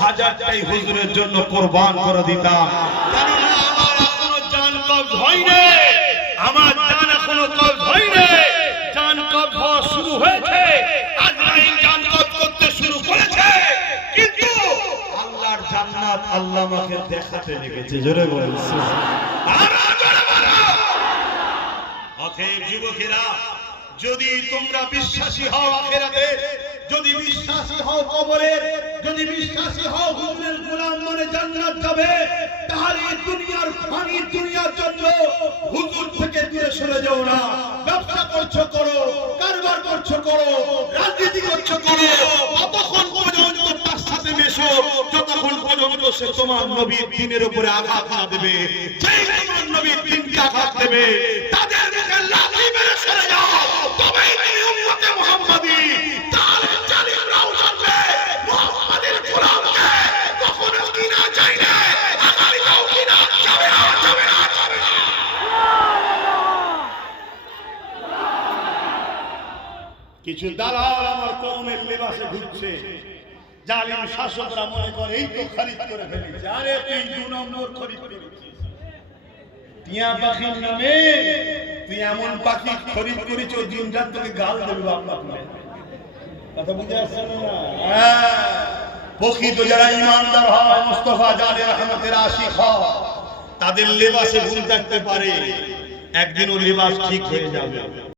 হাজারটাই হুজুরের জন্য কোরবান করে দিতাম। আমার এখনও জান কবজ হয়নি আমার জান এখনও কবজ হয়নি জান কবজ হওয়া শুরু হয়েছে। আজরাইল জান করতে শুরু করেছে। কিন্তু আল্লাহর জান্নাত আল্লাহ আমাকে যদি তোমরা বিশ্বাসী হও আখেরাতে যদি বিশ্বাসী হও কবরের যদি বিশ্বাসী হও হুজুরের গোলাম মানে জান্নাত যাবে, তাহলে এই দুনিয়ার ফানি দুনিয়ার জন্য হুজুর থেকে দূরে সরে যাও না। ব্যবসা করছ করো, কারবার করছ করো, রাজনীতি করছ করো ততক্ষণ পর্যন্ত তার সাথে মেশো, যতক্ষণ পর্যন্ত সে তোমার নবীর দিনের উপরে আঘাত না দেবে, যেই তোমার নবীর দিনকে আঘাত দেবে কিছু দালাল আমার কৌমের লেবাসে ঘুরছে জালিম শাসকরা মনে করে, এই তো খরিদ করে ফেলেছে। আরে তুই দু নম্বর খরিদ হ্যাঁ। তাদের লেবাসে ভুল থাকতে পারে। একদিন একদিনও লেবাস ঠিক হয়ে যাবে।